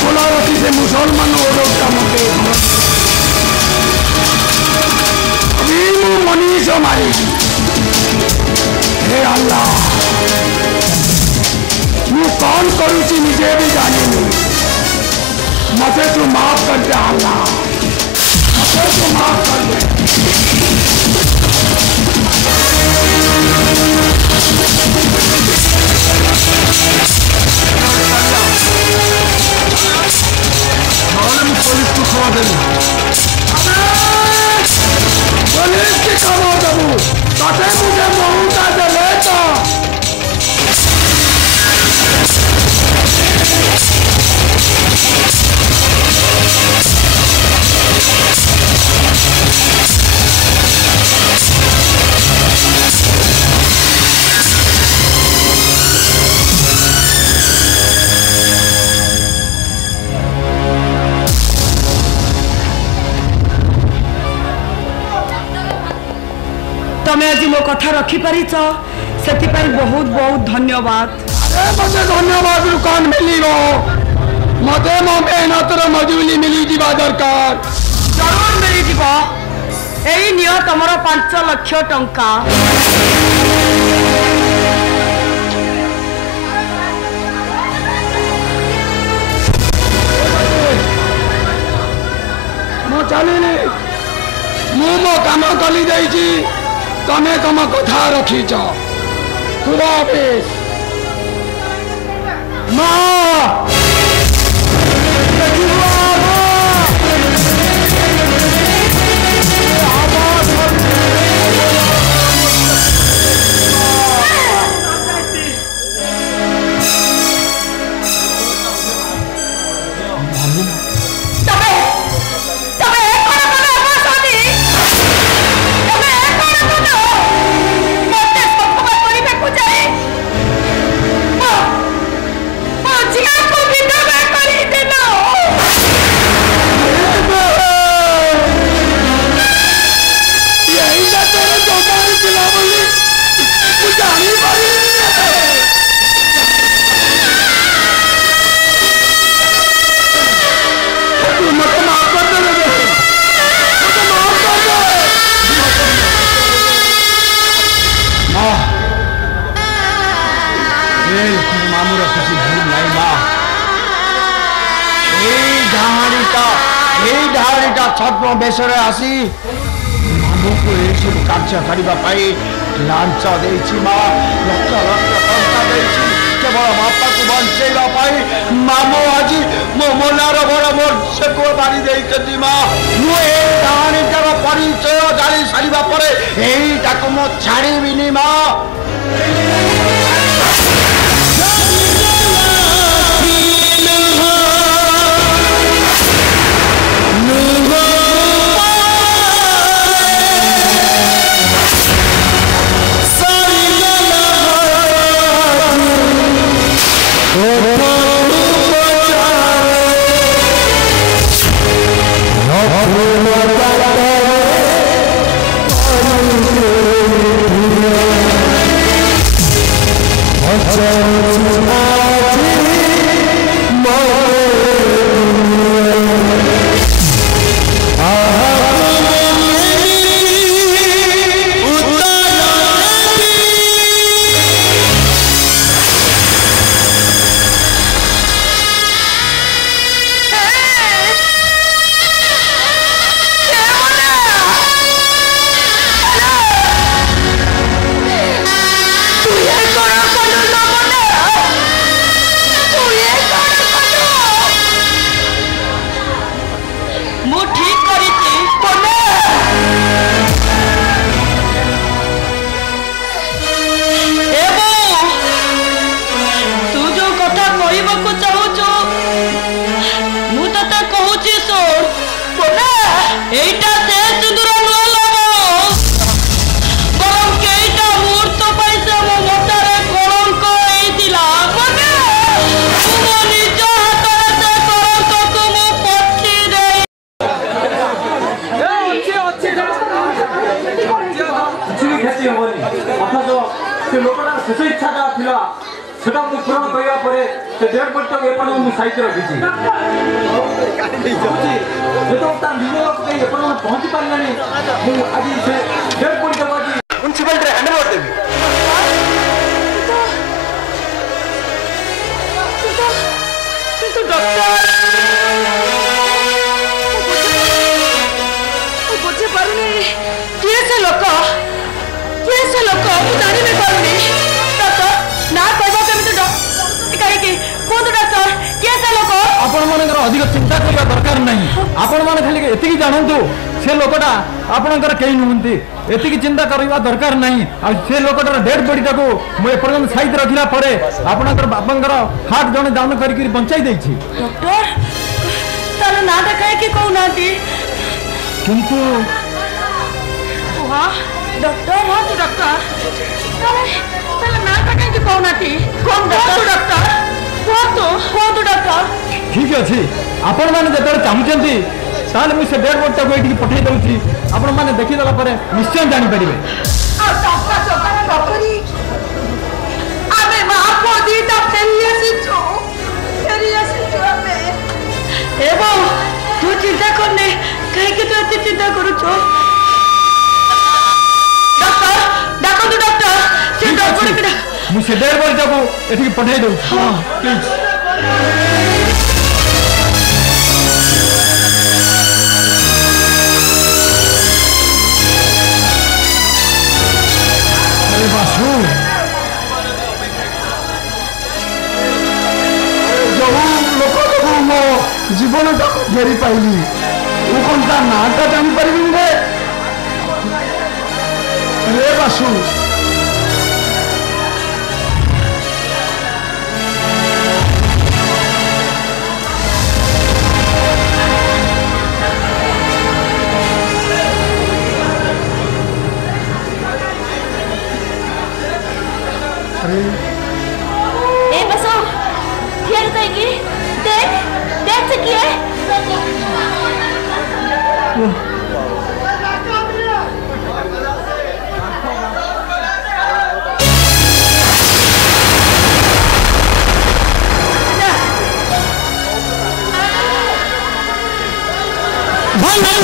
খোলা রাখি যে মুসলমান ওরটা মতে আমি মনীষ মারি हे अल्लाह मैं कौन करूँ मुझे भी जाने नहीं मुझे तू माफ कर दे अल्लाह मुझे तू माफ कर दे पुलिस को खबर देनी पुलिस की खबर देबू ताते मुझे महुता से लेता तमे आज मो कथा रखी पारिच से बहुत बहुत धन्यवाद। अरे मते धन्यवाद कौन मिली मते मो मेहनतर मजूरी मिली जीवा दरकार जरूर मिली जीव एई नियो तमरो 5 लाख टंका मो चलिनी मो काम कली जाइची तमे तम कथा रखीच खुदा हाफिज मां छद्म बेसरे आसी मामूको ये सब कार्य करने लांच देछि मां लक्ष लक्ष टंका देछि केवल बापा को बंचेबा पाई मामू आज मो मनार बड़ मोर से को बारी देछि मां मु ए कहानीटार परिचय जानी सारिबा परे एईटाको मो छाड़ीबिनी मां ସେଟା ମୁଁ ପୂରଣ କରିବା ପରେ ସେ ଡେଡ୍ ବଡିଟାକୁ ଏପର୍ଯ୍ୟନ୍ତ ମୁଁ ସାଇତି ରଖିଛି। ଯେତେବେଳେ ତା ନିଜ ଲୋକ କେହି ଏପର୍ଯ୍ୟନ୍ତ ପହଞ୍ଚି ପାରିଲାନି ମୁଁ ଆଜି ସେ ଡେଡ୍ ବଡିଟାକୁ ଆଜି ମ୍ୟୁନିସିପାଲିଟିରେ ହ୍ୟାଣ୍ଡ ଓଭର ଦେବି। କିନ୍ତୁ ଡକ୍ଟର ମୁଁ ବୁଝିପାରୁନି କିଏ ସେ ଲୋକ ମୁଁ ଜାଣିବି ପାରୁନି। ଡକ୍ଟର ନା କହିବ କେମିତି କାହିଁକି କୁହନ୍ତୁ ଡକ୍ଟର କିଏ ସେ ଲୋକ? आपण मानकर अधिक चिंता करबा दरकार नहीं। आपण मान खाली एतिकी जानंतु से लोकटा आपणकर केही नुहंती एतिकी चिंता करबा दरकार नहीं। आ से लोकटर डेड बॉडी टाको मु एपर्यंत साइड रखिला परे आपणकर बापंकर हार्ट जने दान करी बंचाई देछि। डॉक्टर तार नाटा काहे कहू नाती किंतु हां डॉक्टर तू डॉक्टर तार नाटा काहे कहू नाती कोन डॉक्टर कौन तू डॉक्टर ठीक अछि आपण माने जतरे चाहुचंती ताले मु से डेड बॉडी टाको एठी पठै दउछि आपण माने देखि दला परे निश्चय जानि परिबे। आ टक्का चोका नकरी आमे माफो दीटा फेरियासी छो आमे एबो तू चिंता करने काहे कि तू एते चिंता करू छो डॉक्टर डाको तू डॉक्टर से डॉक्टर केडा मु से डेड बॉडी टाको एठी पठै दउछि। हां प्लीज जीवन फेरी पाइली कौन ता नाटा जानी पारि रे बासु ए बसो फिर कहेंगे देख सकी है भले